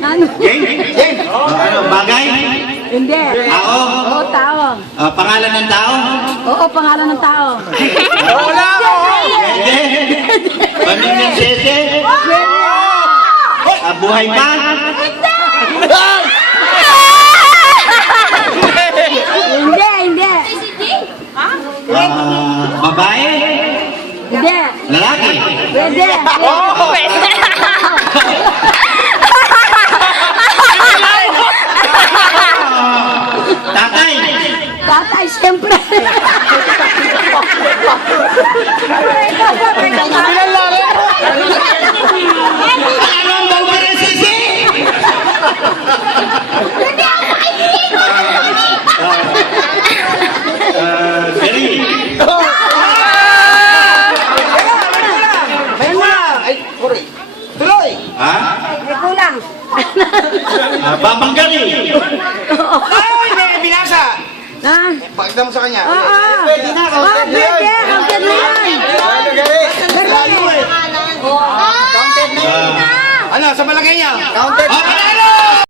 Ano? Jane? Ano, bagay? Hindi. Ako? Oo, tao. Pangalan ng tao? Oo, pangalan ng tao. Wala ako! Hindi. Pamilyang Sese? Buhay pa? Hindi. Babae? Hindi. Lalaki? Pwede. Tatay? Tatay, siyempre. Ano ang bawa ng Sese? Gary? May kulang! Ay, sorry. Tuloy! Ha? May kulang. Babang Gary? Ay, hindi! Binasa! Ha? Pakita mo sa kanya. Oo. Pwede na. Oo, pwede. Counted na yan. Ano, sa malagay niya? Panalo!